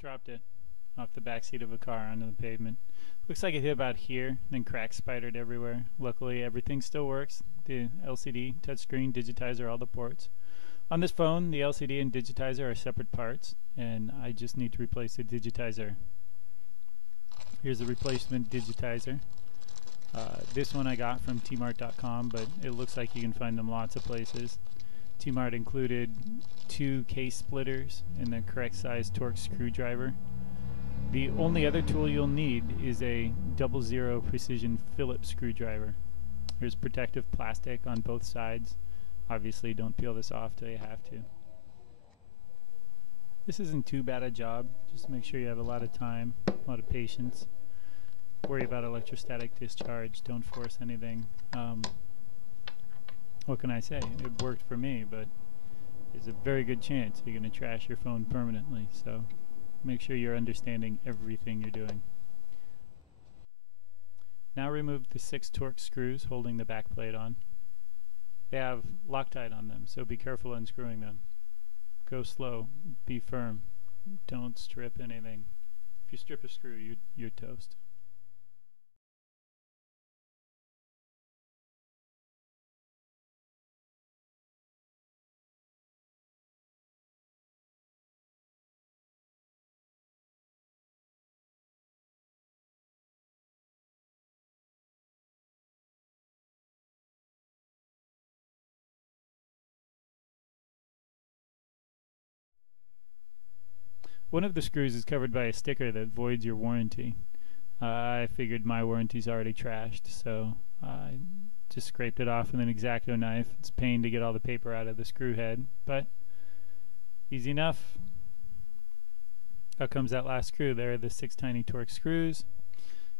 Dropped it off the back seat of a car onto the pavement. Looks like it hit about here, then cracks spidered everywhere. Luckily, everything still works. The LCD, touchscreen, digitizer, all the ports. On this phone, the LCD and digitizer are separate parts, and I just need to replace the digitizer. Here's the replacement digitizer. This one I got from tmart.com, but it looks like you can find them lots of places. Tmart included 2 case splitters and the correct size torx screwdriver. The only other tool you'll need is a 00 precision phillips screwdriver. There's protective plastic on both sides. Obviously, don't peel this off till you have to. This isn't too bad a job. Just make sure you have a lot of time, a lot of patience. Worry about electrostatic discharge. Don't force anything. What can I say? It worked for me, but there's a very good chance you're going to trash your phone permanently. So make sure you're understanding everything you're doing. Now remove the 6 torx screws holding the back plate on. They have Loctite on them, so be careful unscrewing them. Go slow, be firm, don't strip anything. If you strip a screw, you're toast. One of the screws is covered by a sticker that voids your warranty. I figured my warranty's already trashed, so I just scraped it off with an X-Acto knife. It's a pain to get all the paper out of the screw head, but easy enough. Out comes that last screw. There are the 6 tiny torx screws.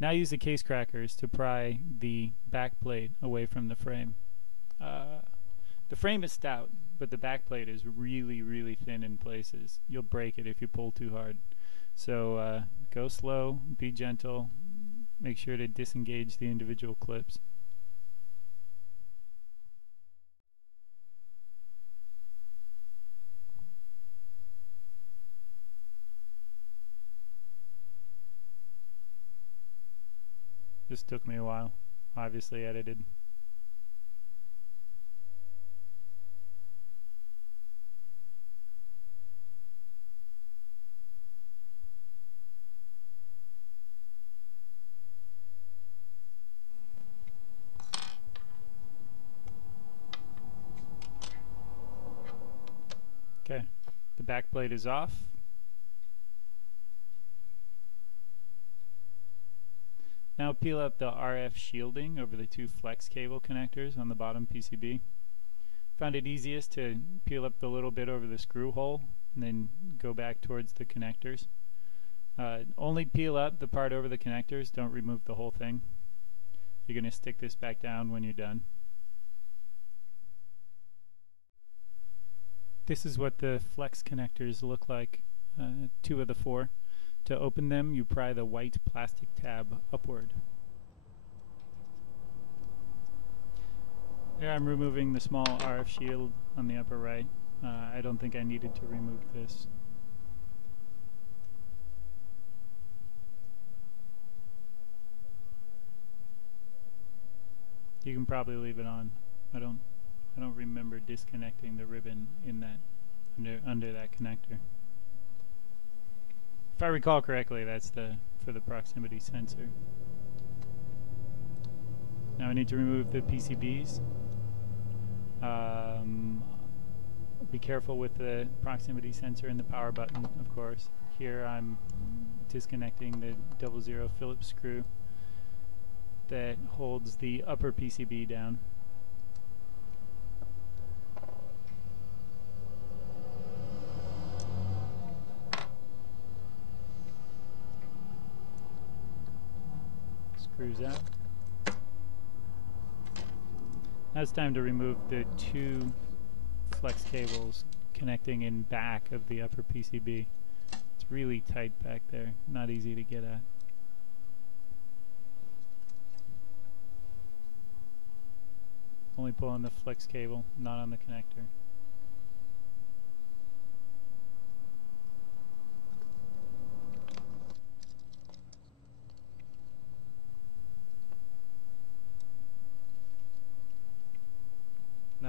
Now use the case crackers to pry the back plate away from the frame. The frame is stout, but the back plate is really, really thin in places. You'll break it if you pull too hard. So go slow, be gentle, make sure to disengage the individual clips. This took me a while, obviously edited. Okay, the back plate is off. Now peel up the RF shielding over the 2 flex cable connectors on the bottom PCB. Found it easiest to peel up the little bit over the screw hole and then go back towards the connectors. Only peel up the part over the connectors, don't remove the whole thing. You're going to stick this back down when you're done. This is what the flex connectors look like, 2 of the 4. To open them, you pry the white plastic tab upward. Here I'm removing the small RF shield on the upper right. I don't think I needed to remove this. You can probably leave it on. I don't remember disconnecting the ribbon in that under that connector. If I recall correctly, that's for the proximity sensor. Now I need to remove the PCBs. Be careful with the proximity sensor and the power button, of course. Here I'm disconnecting the 00 phillips screw that holds the upper PCB down. Screws out. Now it's time to remove the 2 flex cables connecting in back of the upper PCB. It's really tight back there, not easy to get at. Only pull on the flex cable, not on the connector.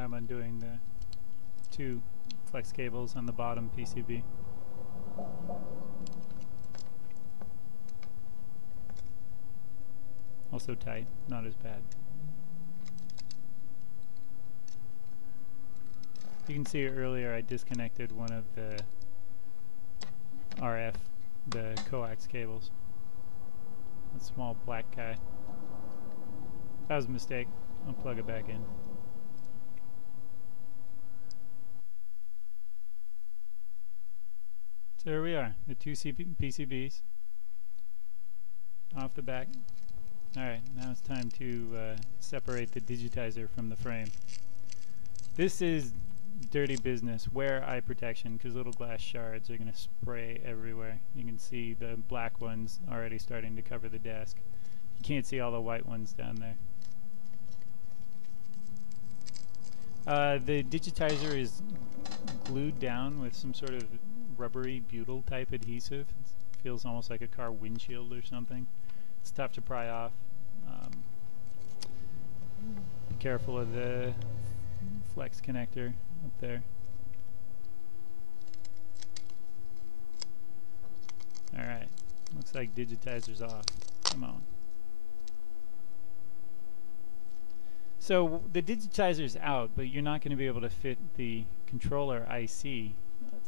I'm undoing the 2 flex cables on the bottom PCB. Also tight, not as bad. You can see earlier I disconnected one of the RF, the coax cables. That small black guy. That was a mistake. I'll plug it back in. So there we are, the 2 PCBs off the back. Alright, now it's time to separate the digitizer from the frame. This is dirty business. Wear eye protection because little glass shards are going to spray everywhere. You can see the black ones already starting to cover the desk. You can't see all the white ones down there. The digitizer is glued down with some sort of rubbery butyl type adhesive. It feels almost like a car windshield or something. It's tough to pry off. Be careful of the flex connector up there. Alright, looks like digitizer's off. Come on. So the digitizer's out, but you're not going to be able to fit the controller IC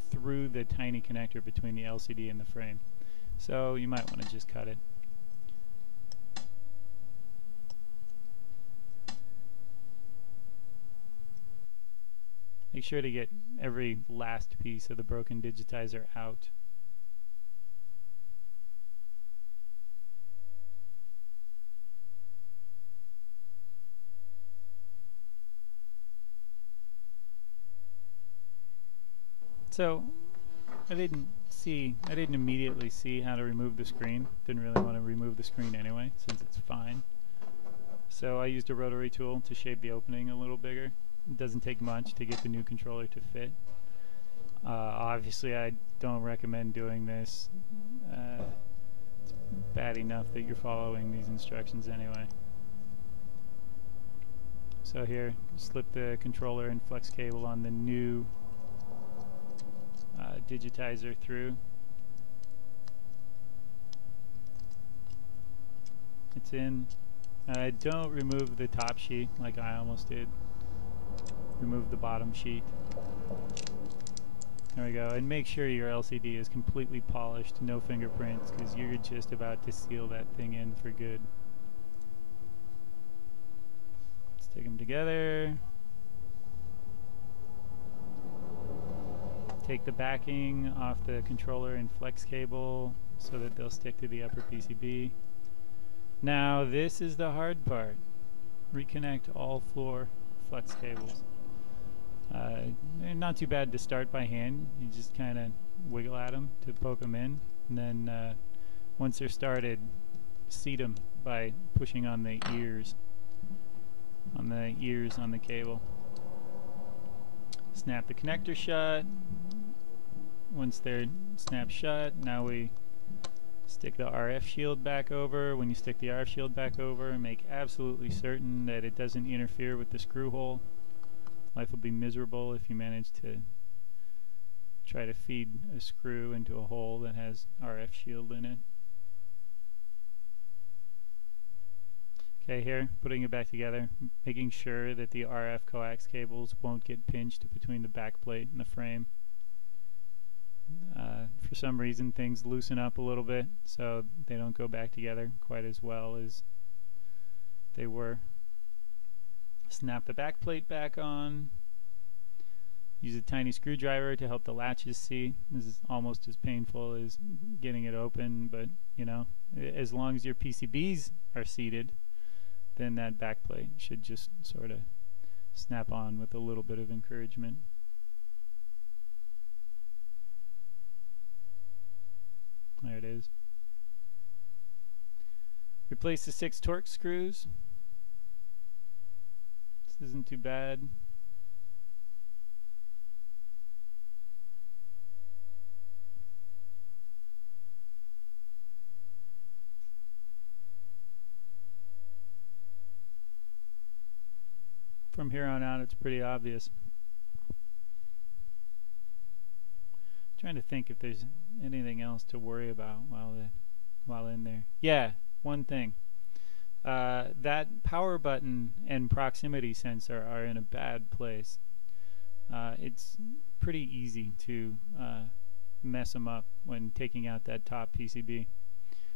through the tiny connector between the LCD and the frame. So you might want to just cut it. Make sure to get every last piece of the broken digitizer out. So I didn't immediately see how to remove the screen. Didn't really want to remove the screen anyway, since it's fine. So I used a rotary tool to shave the opening a little bigger. It doesn't take much to get the new controller to fit. Obviously I don't recommend doing this. It's bad enough that you're following these instructions anyway. So here, slip the controller and flex cable on the new digitizer through. It's in. Don't remove the top sheet like I almost did. Remove the bottom sheet. There we go. And make sure your LCD is completely polished, no fingerprints, because you're just about to seal that thing in for good. Stick them together. Take the backing off the controller and flex cable so that they'll stick to the upper PCB. Now this is the hard part. Reconnect all floor flex cables. They're not too bad to start by hand. You just kind of wiggle at them to poke them in, and then once they're started, seat them by pushing on the ears on the cable. Snap the connector shut. Once they're snapped shut, now we stick the RF shield back over. When you stick the RF shield back over, make absolutely certain that it doesn't interfere with the screw hole. Life will be miserable if you manage to try to feed a screw into a hole that has RF shield in it. Okay, here, putting it back together, making sure that the RF coax cables won't get pinched between the backplate and the frame. For some reason things loosen up a little bit, so they don't go back together quite as well as they were. Snap the backplate back on. Use a tiny screwdriver to help the latches see. This is almost as painful as getting it open, but you know, as long as your PCBs are seated, then that backplate should just sort of snap on with a little bit of encouragement. There it is. Replace the 6 torx screws. This isn't too bad. For from here on out it's pretty obvious. Trying to think if there's anything else to worry about while in there. Yeah, one thing. That power button and proximity sensor are in a bad place. It's pretty easy to mess them up when taking out that top PCB.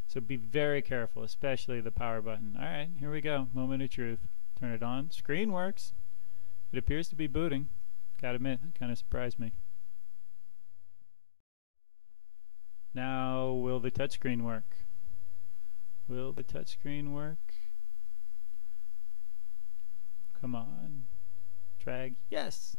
So be very careful, especially the power button. Alright, here we go. Moment of truth. Turn it on. Screen works. It appears to be booting. Gotta admit, it kind of surprised me. Now, will the touchscreen work? Will the touchscreen work? Come on. Drag. Yes!